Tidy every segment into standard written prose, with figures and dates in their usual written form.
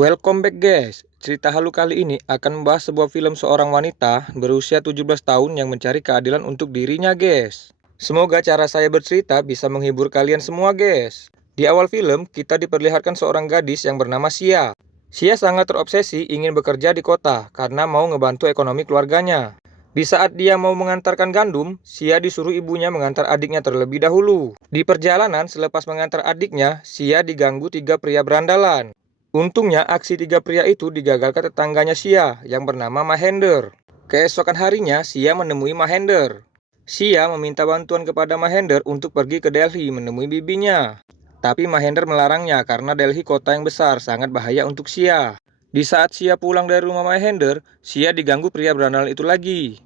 Welcome back guys. Cerita halu kali ini akan membahas sebuah film seorang wanita berusia 17 tahun yang mencari keadilan untuk dirinya guys. Semoga cara saya bercerita bisa menghibur kalian semua guys. Di awal film kita diperlihatkan seorang gadis yang bernama Sia. Sia sangat terobsesi ingin bekerja di kota karena mau ngebantu ekonomi keluarganya. Di saat dia mau mengantarkan gandum, Sia disuruh ibunya mengantar adiknya terlebih dahulu. Di perjalanan selepas mengantar adiknya, Sia diganggu 3 pria berandalan. Untungnya aksi 3 pria itu digagalkan tetangganya Sia yang bernama Mahender. Keesokan harinya Sia menemui Mahender. Sia meminta bantuan kepada Mahender untuk pergi ke Delhi menemui bibinya. Tapi Mahender melarangnya karena Delhi kota yang besar sangat bahaya untuk Sia. Di saat Sia pulang dari rumah Mahender, Sia diganggu pria berandalan itu lagi.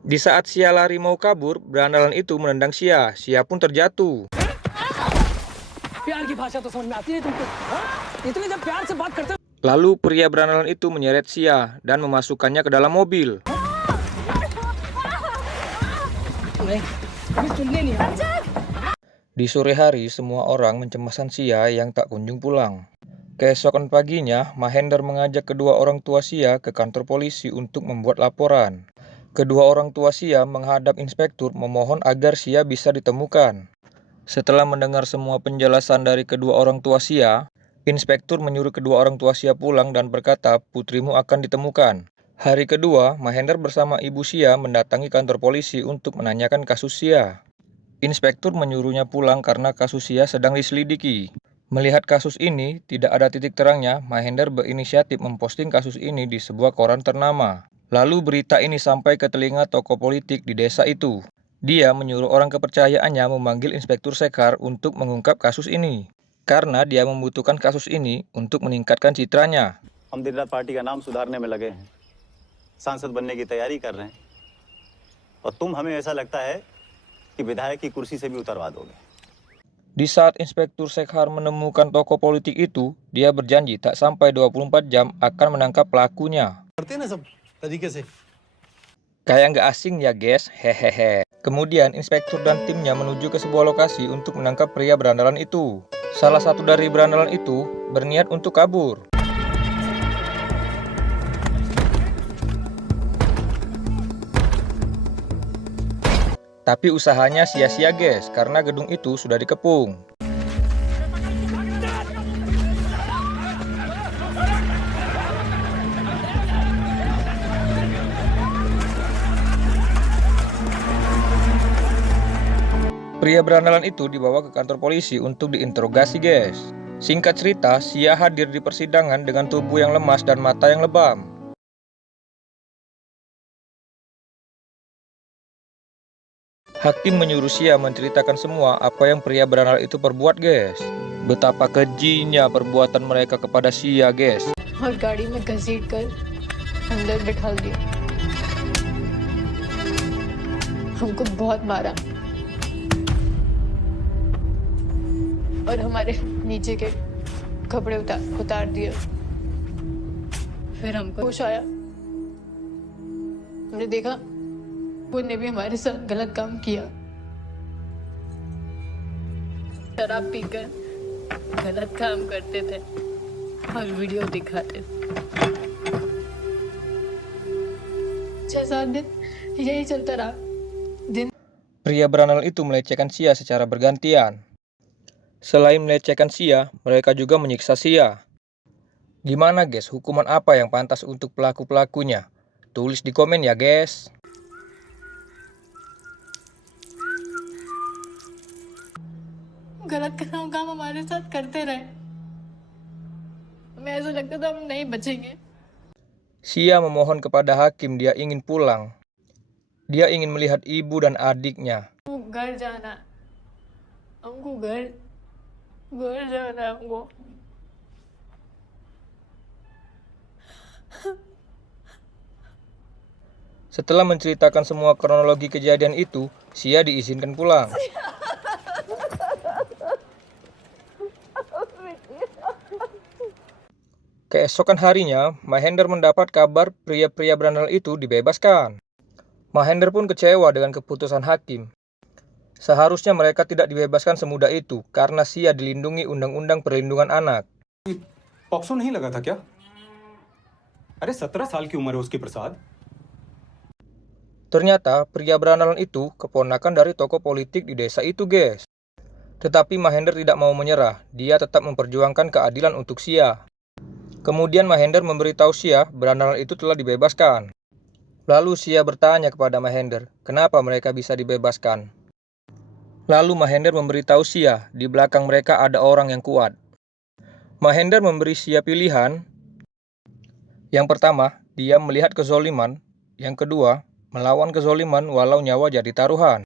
Di saat Sia lari mau kabur, berandalan itu menendang Sia. Sia pun terjatuh. Lalu pria berandalan itu menyeret Sia dan memasukkannya ke dalam mobil. Di sore hari, semua orang mencemaskan Sia yang tak kunjung pulang. Keesokan paginya, Mahender mengajak kedua orang tua Sia ke kantor polisi untuk membuat laporan. Kedua orang tua Sia menghadap inspektur memohon agar Sia bisa ditemukan. Setelah mendengar semua penjelasan dari kedua orang tua Sia, inspektur menyuruh kedua orang tua Sia pulang dan berkata putrimu akan ditemukan. Hari kedua, Mahender bersama ibu Sia mendatangi kantor polisi untuk menanyakan kasus Sia. Inspektur menyuruhnya pulang karena kasus Sia sedang diselidiki. Melihat kasus ini tidak ada titik terangnya, Mahender berinisiatif memposting kasus ini di sebuah koran ternama. Lalu berita ini sampai ke telinga tokoh politik di desa itu. Dia menyuruh orang kepercayaannya memanggil Inspektur Sekar untuk mengungkap kasus ini. Karena dia membutuhkan kasus ini untuk meningkatkan citranya. हम दिन रात पार्टी का नाम सुधारने में लगे हैं, सांसद बनने की तैयारी कर रहे हैं, और तुम हमें ऐसा लगता है कि विधायक की कुर्सी से भी उतरवा दोगे. Di saat Inspektur Sekar menemukan tokoh politik itu, dia berjanji tak sampai 24 jam akan menangkap pelakunya. Kayak nggak asing ya guys, hehehe. Kemudian inspektur dan timnya menuju ke sebuah lokasi untuk menangkap pria berandalan itu. Salah satu dari berandalan itu berniat untuk kabur. Tapi usahanya sia-sia guys, karena gedung itu sudah dikepung. Pria berandalan itu dibawa ke kantor polisi untuk diinterogasi guys. Singkat cerita, Sia hadir di persidangan dengan tubuh yang lemas dan mata yang lebam. Hakim menyuruh Sia menceritakan semua apa yang pria berandalan itu perbuat guys. Betapa kejinya perbuatan mereka kepada Sia guys. और गाड़ी में घसीट कर अंदर बिठा दिया, हमको बहुत मारा और हमारे नीचे के कपड़े उतार दिए. फिर हमको होश आया, हमने देखा उन्होंने भी हमारे साथ गलत काम किया. शराब पीकर गलत काम करते थे और वीडियो दिखाते थे. 6-7 दिन यही चलता रहा. Pria berandalan itu melecehkan Sia secara bergantian. Selain melecehkan Sia, mereka juga menyiksa Sia. Gimana guys, hukuman apa yang pantas untuk pelaku-pelakunya? Tulis di komen ya guys. गलत काम हमारे साथ करते रहे, हमें ऐसा लगता था हम नहीं बचेंगे. Sia memohon kepada hakim dia ingin pulang. Dia ingin melihat ibu dan adiknya. घर जाना हमको, घर जाना हमको. Setelah menceritakan semua kronologi kejadian itu, Sia diizinkan pulang. Keesokan harinya, Mahender mendapat kabar pria-pria berandalan itu dibebaskan. Mahender pun kecewa dengan keputusan hakim. Seharusnya mereka tidak dibebaskan semudah itu karena Sia dilindungi Undang-Undang Perlindungan Anak. POCSO नहीं लगा था क्या? अरे 17 साल की उम्र है उसकी प्रसाद. Ternyata pria berandalan itu keponakan dari tokoh politik di desa itu, guys. Tetapi Mahendra tidak mau menyerah, dia tetap memperjuangkan keadilan untuk Sia. Kemudian Mahendra memberitahu Sia berandalan itu telah dibebaskan. Lalu Sia bertanya kepada Mahendra, kenapa mereka bisa dibebaskan? Lalu Mahendra memberitahu Sia, di belakang mereka ada orang yang kuat. Mahendra memberi Sia pilihan. Yang pertama, dia melihat kezoliman. Yang kedua, melawan kezoliman walau nyawa jadi taruhan.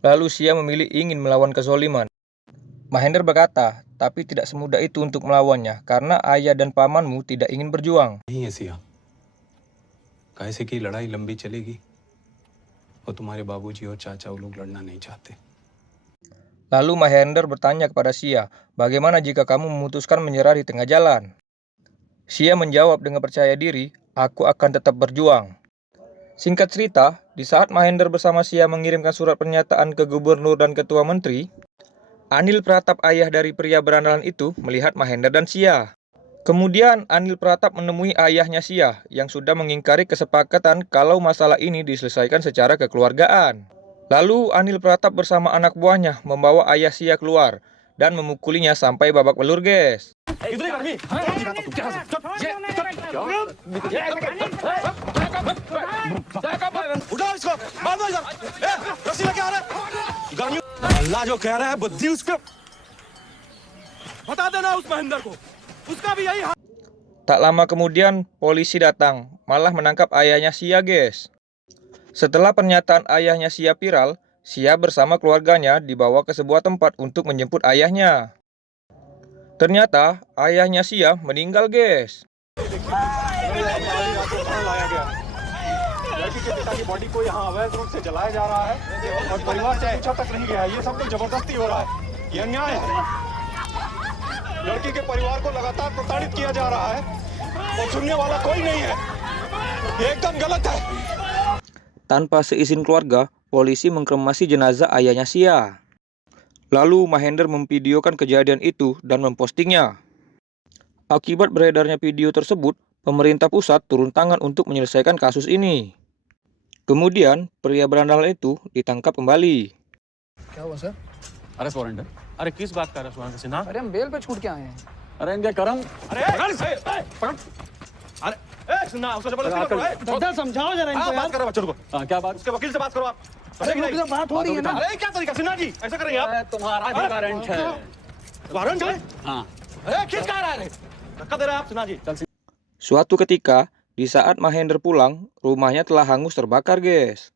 Lalu Sia memilih ingin melawan kezoliman. Mahendra berkata, tapi tidak semudah itu untuk melawannya, karena ayah dan pamanmu tidak ingin berjuang. नहीं है सिया. कैसे की लड़ाई लंबी चलेगी और तुम्हारे बाबूजी और चाचा वो लोग लड़ना नहीं चाहते. Lalu Mahendra bertanya kepada Sia, bagaimana jika kamu memutuskan menyerah di tengah jalan? Sia menjawab dengan percaya diri, aku akan tetap berjuang. Singkat cerita, di saat Mahendra bersama Sia mengirimkan surat pernyataan ke gubernur dan ketua menteri, Anil Pratap, ayah dari pria berandalan itu, melihat Mahendra dan Sia. Kemudian Anil Pratap menemui ayahnya Sia yang sudah mengingkari kesepakatan kalau masalah ini diselesaikan secara kekeluargaan. Lalu Anil Pratap bersama anak buahnya membawa ayah Sia keluar dan memukulinya sampai babak belur, guys. अल्लाह जो कह रहा है बुद्धि उसको बता देना उस महेंद्र को उसका भी यही हाल. Tak lama kemudian polisi datang, malah menangkap ayahnya Sia, guys. Setelah pernyataan ayahnya Sia viral, Sia bersama keluarganya dibawa ke sebuah tempat untuk menjemput ayahnya. Ternyata ayahnya Sia meninggal, guys. लड़की के पिता की बॉडी को यहाँ अवैध रूप से जलाया जा रहा है और परिवार से पूछा तक नहीं गया. ये सब तो जबरदस्ती हो रहा है. ये अन्याय है. लड़की के परिवार को लगातार प्रताड़ित किया जा रहा है और सुनने वाला कोई नहीं है. ये एकदम गलत है. Tanpa seizin keluarga, polisi mengkremasi jenazah ayahnya Sia. Lalu Mahendra memvideokan kejadian itu dan mempostingnya. Akibat beredarnya video tersebut, pemerintah pusat turun tangan untuk menyelesaikan kasus ini. Kemudian, pria berandalan itu ditangkap kembali. क्या हुआ sir? Arrest warrant है. अरे किस बात का arrest warrant है सिन्हा? अरे हम बेल पे छूट के आए हैं. अरे इनके करम. अरे पकड़. अरे सिन्हा उसको जबरदस्ती मत करो. दादा समझाओ जरा इनको बात यार. करो बच्चों को. क्या बात? उसके वकील से बात करो आप. अरे रुक जा, बात हो रही है ना. अरे क्या तरीका सिन्हा जी ऐसा करेंगे आप? तुम्हारा भी वारंट है. वारंट है? हाँ. अरे किस कह रहा है? धक्का दे रहे हैं आप सिन्हा ji. Suatu ketika, di saat Mahendra pulang, rumahnya telah hangus terbakar, guys.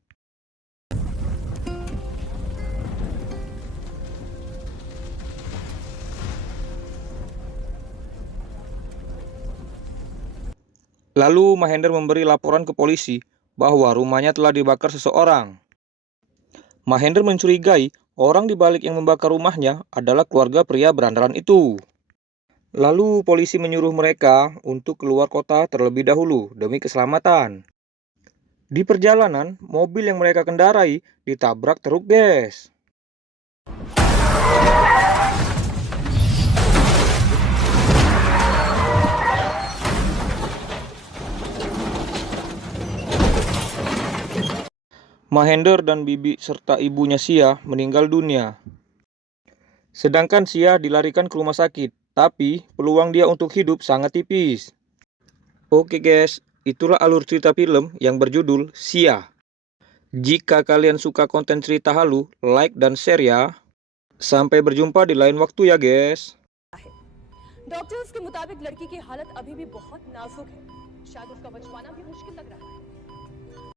Lalu Mahendra memberi laporan ke polisi bahwa rumahnya telah dibakar seseorang. Mahendra mencurigai orang di balik yang membakar rumahnya adalah keluarga pria berandalan itu. Lalu polisi menyuruh mereka untuk keluar kota terlebih dahulu demi keselamatan. Di perjalanan, mobil yang mereka kendarai ditabrak truk, guys. Mahendra dan bibi serta ibunya Sia meninggal dunia. Sedangkan Sia dilarikan ke rumah sakit, tapi peluang dia untuk hidup sangat tipis. Oke guys, itulah alur cerita film yang berjudul Sia. Jika kalian suka konten cerita halu, like dan share ya. Sampai berjumpa di lain waktu ya guys. Doctors के मुताबिक लड़की की हालत अभी भी बहुत नाजुक है. शायद उसका बच पाना भी मुश्किल लग रहा है.